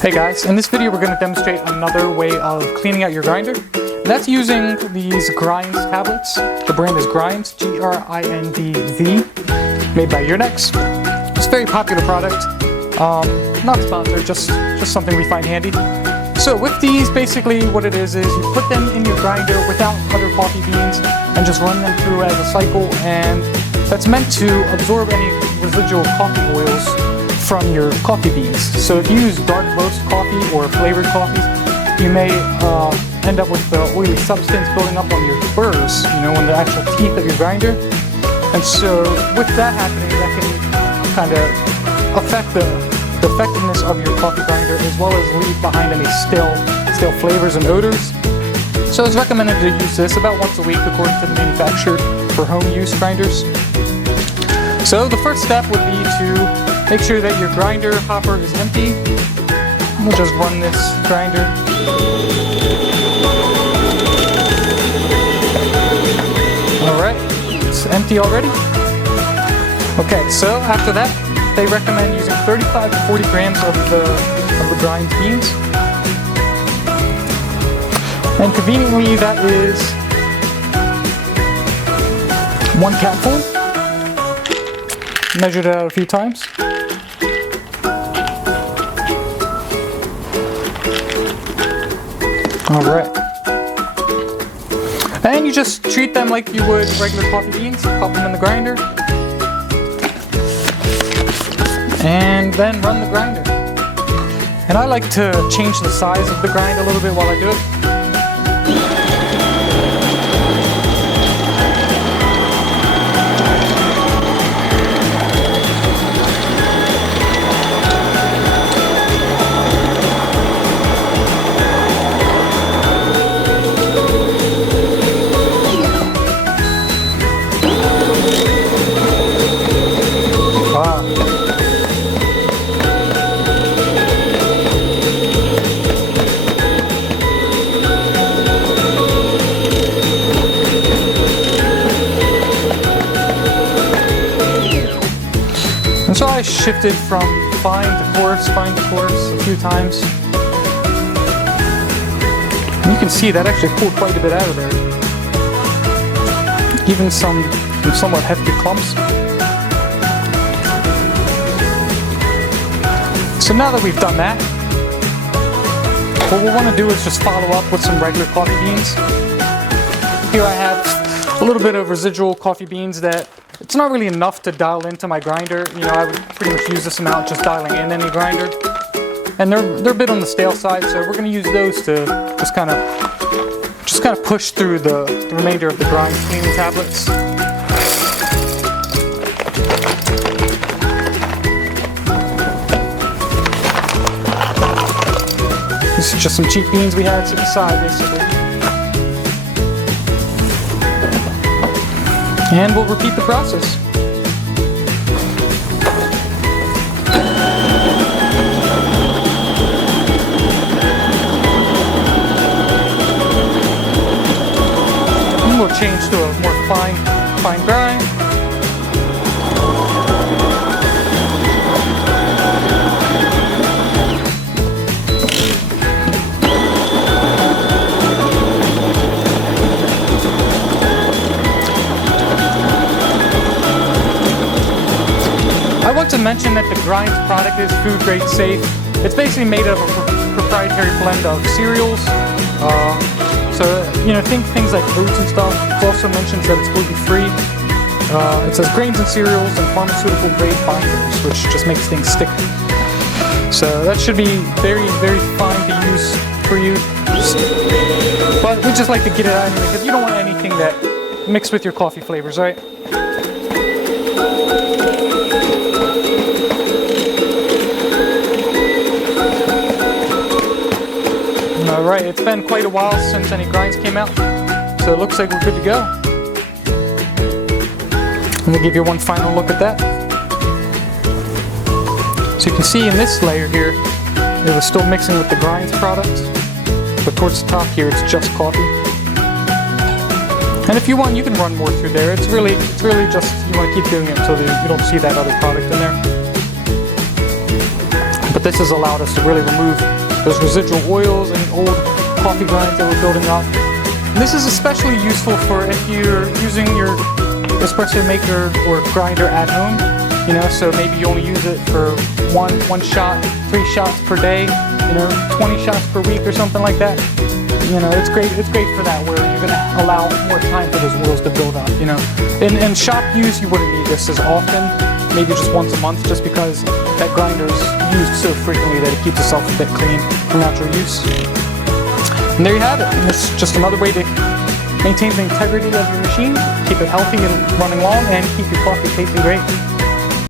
Hey guys, in this video we're going to demonstrate another way of cleaning out your grinder. And that's using these Grinds tablets. The brand is Grinds, G-R-I-N-D-V, made by Urnex. It's a very popular product. Not sponsored, just something we find handy. So with these, basically what it is you put them in your grinder without other coffee beans and just run them through as a cycle, and that's meant to absorb any residual coffee oils from your coffee beans. So if you use dark roast coffee or flavored coffees, you may end up with the oily substance building up on your burrs, on the actual teeth of your grinder. And so with that happening, that can kind of affect the effectiveness of your coffee grinder, as well as leave behind any stale flavors and odors. So it's recommended to use this about once a week according to the manufacturer for home use grinders. So the first step would be to make sure that your grinder hopper is empty. We'll just run this grinder. Alright, it's empty already. Okay, so after that, they recommend using 35 to 40 grams of the grind beans. And conveniently, that is 1 capful. Measured it out a few times. Alright. And you just treat them like you would regular coffee beans. Pop them in the grinder. And then run the grinder. And I like to change the size of the grind a little bit while I do it. And so I shifted from fine to coarse a few times. And you can see that actually pulled quite a bit out of there. Even some somewhat hefty clumps. So now that we've done that, what we'll want to do is just follow up with some regular coffee beans. Here I have a little bit of residual coffee beans that it's not really enough to dial into my grinder. I would pretty much use this amount just dialing in any grinder. And they're a bit on the stale side, so we're going to use those to just kind of push through the remainder of the grind cleaning tablets. This is just some cheap beans we had set aside, basically. And we'll repeat the process. And we'll change to a more fine grind. I want to mention that the Grinds product is food grade safe. It's basically made of a proprietary blend of cereals. So think things like oats and stuff. It also mentions that it's gluten free. It says grains and cereals and pharmaceutical grade binders, which just makes things stick. So that should be very, very fine to use for you. But we just like to get it out anyway, because you don't want anything that mixed with your coffee flavors, right? Alright, it's been quite a while since any grinds came out, so it looks like we're good to go. I'm going to give you one final look at that. So you can see in this layer here, it was still mixing with the Grinds product, but towards the top here it's just coffee. And if you want, you can run more through there. It's really just, you want to keep doing it until you don't see that other product in there. But this has allowed us to really remove those residual oils and old coffee grinds that were building up. And this is especially useful for if you're using your espresso maker or grinder at home. You know, so maybe you only use it for one shot, 3 shots per day, you know, 20 shots per week or something like that. You know, it's great for that, where you're going to allow more time for those oils to build up, you know. In shop use, you wouldn't need this as often, maybe just once a month, just because that grinder is used so frequently that it keeps itself a bit clean for natural use. And there you have it. And it's just another way to maintain the integrity of your machine, keep it healthy and running long, and keep your coffee tasting great.